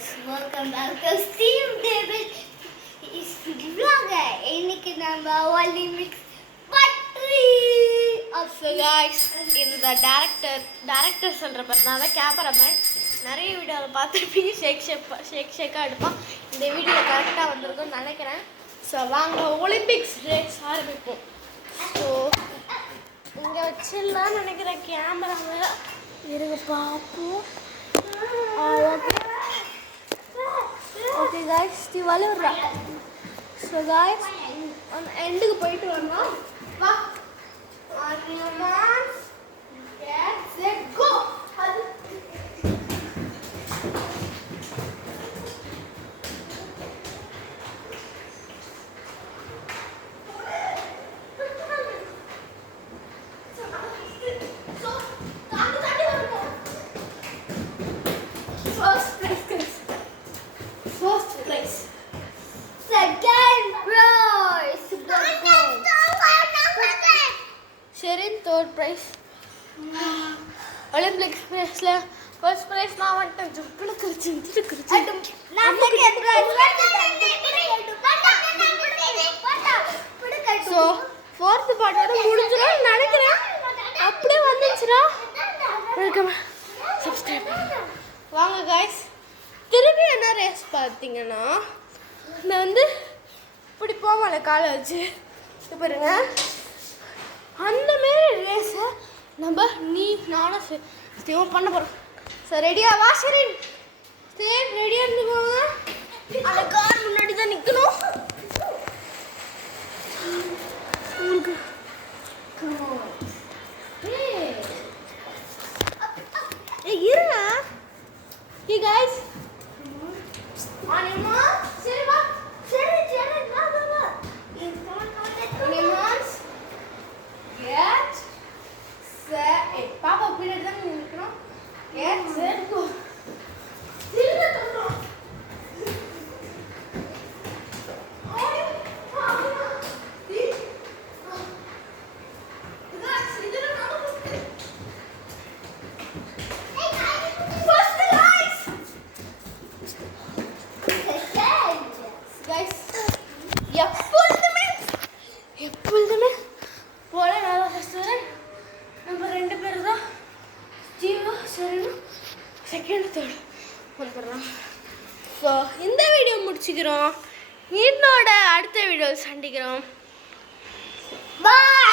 guys, welcome back to Steve David is vlogger. இன்னைக்கு நம்ம Olympics பற்றி So guys, இந்த டைரக்டர் சொல்ற பார்த்தா கேமராமேன் நிறைய வீடியோவில் பார்த்துருப்பீங்க ஷேக்காக எடுப்பான். இந்த வீடியோ கரெக்டாக வந்திருக்கும்னு நினைக்கிறேன். ஸோ வாங்க ஒலிம்பிக்ஸ் ரேஸ் ஆரம்பிப்போம். ஸோ இங்கே வச்சிடலான்னு நினைக்கிறேன் கேமராமேன். இருங்க பார்ப்போம். ஓகே காய்ஸ், தீவாலி விட்றா. ஸோ காய்ஸ் அந்த எண்டுக்கு போயிட்டு வரணும். வா go. First place. second prize. Sherin third prize. Olympics prize la first prize na vantta juppula kurichu நான் second prize so fourth part oda முடிஞ்சிரும் நினைக்கிறேன். அப்படியே வந்துச்சுடா. வெல்கம் சப்ஸ்கிரைப் வாங்க गाइस. திருப்பி என்ன ரேஸ் பார்த்தீங்கன்னா இந்த வந்து இப்படி போவால காலை வச்சு பாருங்க. அந்த மாரி ரேஸை நம்ம நானும் ஸ்டேவும் பண்ண போகிறோம். ஸோ ரெடியா வா ஷெரின். ஸ்டேவ் ரெடியாக இருந்துக்கோங்க. அந்த கார் முன்னாடி தான் நிற்கணும். இருங்க. Hey guys. சரி வா. சரி வா. Get set. பாப்பா பின்னாடி தான் நிற்கணும். Get set go. திரும்ப தரணும். எப்பொழுதுமே போல நான் ஃபஸ்ட்டு நம்ம ரெண்டு பேர் தான் ஸ்டீவும் ஷெரினும் செகண்ட் தேர்ட் வந்துடுறோம். ஸோ இந்த வீடியோ முடிச்சுக்கிறோம். என்னோட அடுத்த வீடியோ சந்திக்கிறோம். Bye.